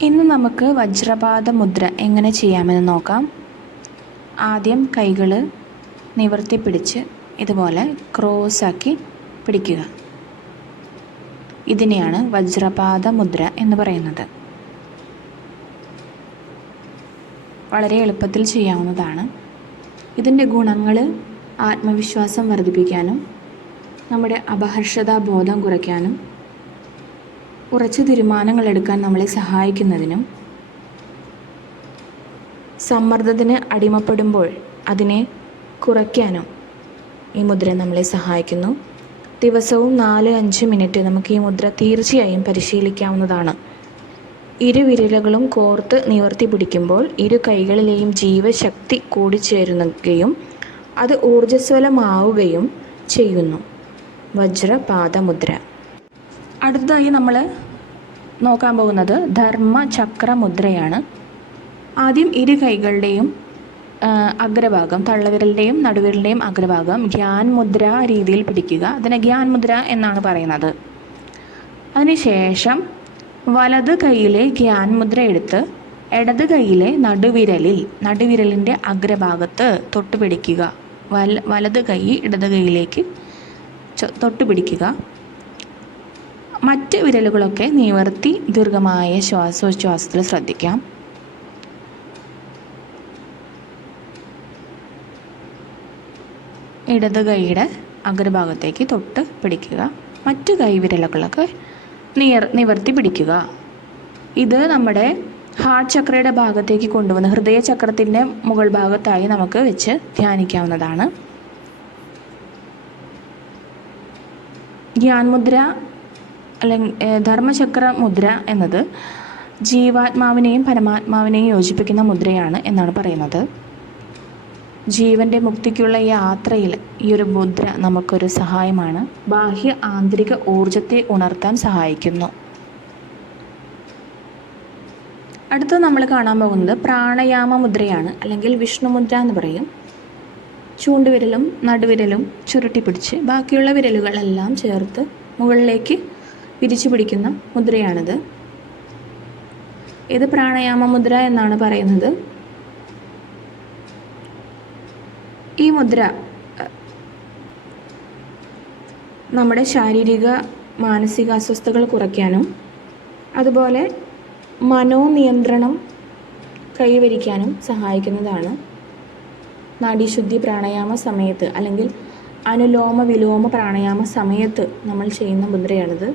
ഇന്ന് നമുക്ക് വജ്രപാത മുദ്ര എങ്ങനെ ചെയ്യാമെന്ന് നോക്കാം. ആദ്യം കൈകൾ നിവർത്തി പിടിച്ച് ഇതുപോലെ ക്രോസാക്കി പിടിക്കുക. ഇതിനെയാണ് വജ്രപാത മുദ്ര എന്ന് പറയുന്നത്. വളരെ എളുപ്പത്തിൽ ചെയ്യാവുന്നതാണ്. ഇതിന്റെ ഗുണങ്ങൾ ആത്മവിശ്വാസം വർദ്ധിപ്പിക്കാനും നമ്മുടെ അപഹർഷതാ ബോധം കുറയ്ക്കാനും ഉറച്ച തീരുമാനങ്ങൾ എടുക്കാൻ നമ്മളെ സഹായിക്കുന്നതിനും സമ്മർദ്ദത്തിന് അടിമപ്പെടുമ്പോൾ അതിനെ കുറയ്ക്കാനും ഈ മുദ്ര നമ്മളെ സഹായിക്കുന്നു. ദിവസവും നാല് അഞ്ച് മിനിറ്റ് നമുക്ക് ഈ മുദ്ര തീർച്ചയായും പരിശീലിക്കാവുന്നതാണ്. ഇരുവിരലുകളും കോർത്ത് നിവർത്തി പിടിക്കുമ്പോൾ ഇരു കൈകളിലെയും ജീവശക്തി കൂടിച്ചേരുകയും അത് ഊർജസ്വലമാവുകയും ചെയ്യുന്നു. വജ്രപാദമുദ്ര. അടുത്തതായി നമ്മൾ നോക്കാൻ പോകുന്നത് ധർമ്മചക്ര മുദ്രയാണ് ആദ്യം ഇരു കൈകളുടെയും അഗ്രഭാഗം തള്ളവിരലിന്റെയും നടുവിരലിന്റെയും അഗ്രഭാഗം ഗ്യാൻ മുദ്ര രീതിയിൽ പിടിക്കുക. അതിനെ ഗ്യാൻ മുദ്ര എന്നാണ് പറയുന്നത്. അതിനുശേഷം വലത് കൈയിലെ ഗ്യാൻ മുദ്ര എടുത്ത് ഇടത് കൈയിലെ നടുവിരലിൽ നടുവിരലിന്റെ അഗ്രഭാഗത്ത് തൊട്ടുപിടിക്കുക വൽ വല വലത് കൈ ഇടത് കൈയിലേക്ക് ചൊ- തൊട്ട് പിടിക്കുക. മറ്റ് വിരലുകളൊക്കെ നിവർത്തി ദീർഘമായ ശ്വാസോച്ഛ്വാസത്തിൽ ശ്രദ്ധിക്കാം. ഇടത് കൈയുടെ അഗ്രഭാഗത്തേക്ക് തൊട്ട് പിടിക്കുക. മറ്റു കൈവിരലുകളൊക്കെ നിയർ നിവർത്തി പിടിക്കുക. ഇത് നമ്മുടെ ഹാർട്ട് ചക്രയുടെ ഭാഗത്തേക്ക് കൊണ്ടുവന്ന് ഹൃദയ ചക്രത്തിന്റെ മുകൾ ഭാഗത്തായി നമുക്ക് വെച്ച് ധ്യാനിക്കാവുന്നതാണ്. ഗ്യാൻമുദ്ര അല്ലെങ്കിൽ ധർമ്മചക്ര മുദ്ര എന്നത് ജീവാത്മാവിനെയും പരമാത്മാവിനെയും യോജിപ്പിക്കുന്ന മുദ്രയാണ് എന്നാണ് പറയുന്നത്. ജീവന്റെ മുക്തിക്കുള്ള ഈ യാത്രയിൽ ഈ ഒരു മുദ്ര നമുക്കൊരു സഹായമാണ്. ബാഹ്യ ആന്തരിക ഊർജത്തെ ഉണർത്താൻ സഹായിക്കുന്നു. അടുത്ത നമ്മൾ കാണാൻ പോകുന്നത് പ്രാണയാമ മുദ്രയാണ് അല്ലെങ്കിൽ വിഷ്ണു മുദ്ര എന്ന് പറയും. ചൂണ്ടുവിരലും നടുവിരലും ചുരുട്ടി പിടിച്ച് ബാക്കിയുള്ള വിരലുകളെല്ലാം ചേർത്ത് മുകളിലേക്ക് വിരിച്ചു പിടിക്കുന്ന മുദ്രയാണിത്. ഇത് പ്രാണയാമ മുദ്ര എന്നാണ് പറയുന്നത്. ഈ മുദ്ര നമ്മുടെ ശാരീരിക മാനസിക അസ്വസ്ഥതകൾ കുറയ്ക്കാനും അതുപോലെ മനോനിയന്ത്രണം കൈവരിക്കാനും സഹായിക്കുന്നതാണ്. നാഡീശുദ്ധി പ്രാണായാമ സമയത്ത് അല്ലെങ്കിൽ അനുലോമ വിലോമ പ്രാണായാമ സമയത്ത് നമ്മൾ ചെയ്യുന്ന മുദ്രയാണിത്.